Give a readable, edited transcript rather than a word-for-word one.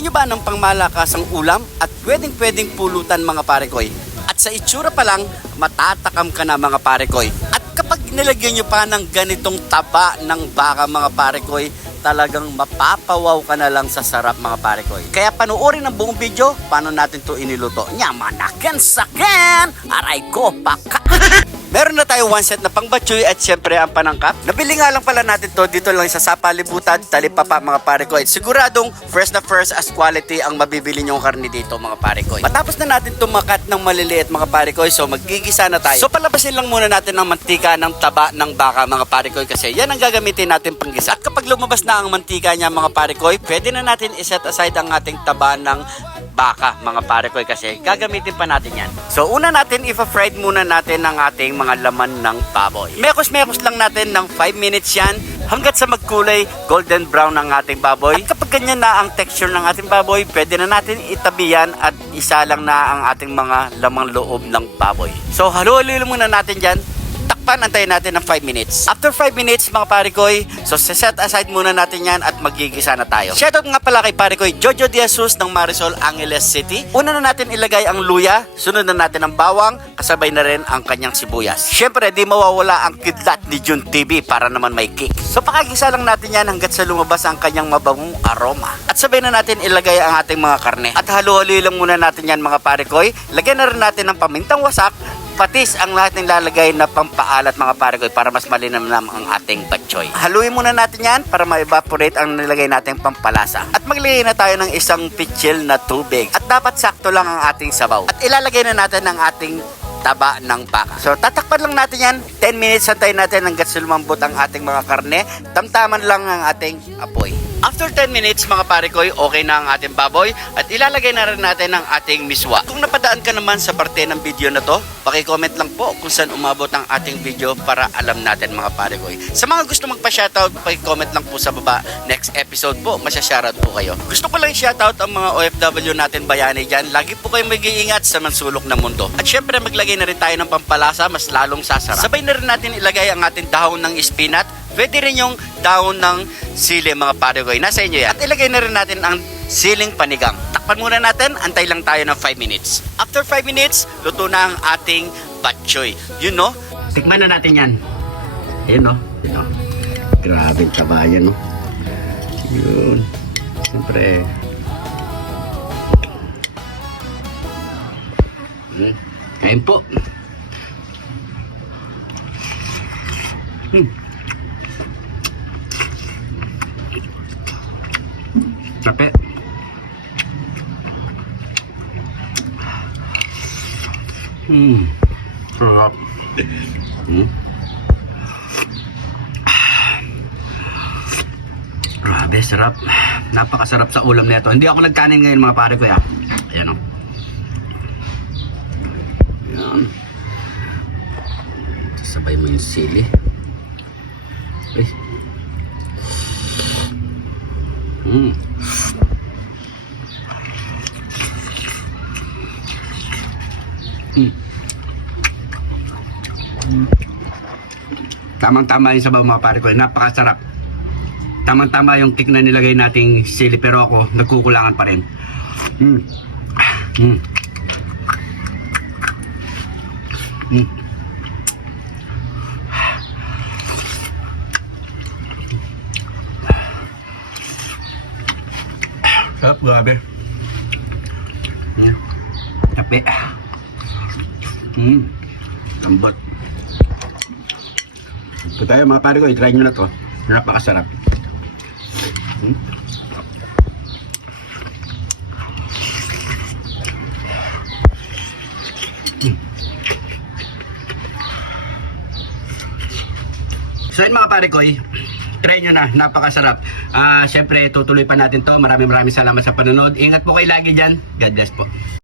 Gusto nyo ba ng pangmalakasang ulam at pwedeng pulutan mga parekoy? At sa itsura pa lang, matatakam ka na mga parekoy. At kapag nilagyan nyo pa ng ganitong taba ng baka mga parekoy, talagang mapapawaw ka na lang sa sarap mga parekoy. Kaya panuorin ang buong video, paano natin to iniluto. Nyamanaken saken! Aray ko, paka! Meron na tayo one set na pangbatchoy at syempre ang panangkap. Nabili nga lang pala natin to dito lang sa Sapalibutan, Talipapa mga parekoy. Siguradong first na first as quality ang mabibili nyong karne dito mga parekoy. Matapos na natin tumakat ng maliliit mga parekoy, so magigisa na tayo. So palabasin lang muna natin ng mantika ng taba ng baka mga parekoy kasi yan ang gagamitin natin panggisa. At kapag lumabas na ang mantika niya mga parekoy, pwede na natin iset aside ang ating taba ng baka mga parekoy kasi gagamitin pa natin yan. So una natin ipa-fried muna natin ang ating mga laman ng baboy. Mekos lang natin ng 5 minutes yan hanggat sa magkulay golden brown ang ating baboy. At kapag ganyan na ang texture ng ating baboy, pwede na natin itabi yan at isa lang na ang ating mga lamang loob ng baboy. So halo-halo muna natin dyan. Antayin natin ng 5 minutes. After 5 minutes mga parekoy, so set aside muna natin yan at magigisa na tayo. Shoutout nga pala kay parekoy Jojo Diasus ng Marisol, Angeles City. Una na natin ilagay ang luya, sunod na natin ang bawang, kasabay na rin ang kanyang sibuyas. Syempre di mawawala ang kidlat ni Jun TV para naman may kick. So pakagisa lang natin yan hanggat sa lumabas ang kanyang mabangong aroma. At sabay na natin ilagay ang ating mga karne. At halo-halo lang muna natin yan mga parekoy. Lagyan na rin natin ng pamintang wasak, patis ang lahat ng lalagay na pampaalat mga parekoy para mas malinamnam ang ating batchoy. Haluin muna natin yan para ma-evaporate ang nilagay nating pampalasa. At maglagay na tayo ng isang pitsil na tubig. At dapat sakto lang ang ating sabaw. At ilalagay na natin ang ating taba ng baka. So tatakpan lang natin yan. 10 minutes antayin natin hanggat lumambot ang ating mga karne. Tamtaman lang ang ating apoy. After 10 minutes mga parekoy, okay na ang ating baboy at ilalagay na rin natin ang ating miswa. Kung napadaan ka naman sa parte ng video na to, paki-comment lang po kung saan umabot ang ating video para alam natin mga parekoy. Sa mga gusto magpa-shoutout, paki-comment lang po sa baba. Next episode po, masya-shoutout po kayo. Gusto ko lang shoutout ang mga OFW natin bayani dyan. Lagi po kayong mag-iingat sa mansulok ng mundo. At syempre maglagay na rin tayo ng pampalasa, mas lalong sasarap. Sabay na rin natin ilagay ang ating dahon ng spinach. Pwede rin yung dahon ng sili mga parekoy. Nasa inyo yan. At ilagay na rin natin ang siling panigang. Takpan muna natin. Antay lang tayo ng 5 minutes. After 5 minutes, luto na ang ating batchoy. Yun no? Tikman na natin yan. Ayun no? Yun no? Grabe taba yan no? Yun. Siyempre. Kain po. Capek. Sarap. Grabe, sarap. Napakasarap sa ulam na ito. Hindi ako nagkanin ngayon mga pare ko ya. Ayan o. Ayan. Sasabay mo yung sili. Ay. Tamang-tama yung sabaw mga pare ko. Napakasarap. Tamang-tama yung kick na nilagay nating sili pero ako nagkukulangan pa rin. Sarap, grabe. Tapi. Lambot. Ito tayo mga pare ko, i-try nyo na to. Napakasarap. So yun mga pare ko, try nyo na, napakasarap. Siyempre tutuloy pa natin to. Maraming salamat sa panonood. Ingat po kayo lagi dyan. God bless po.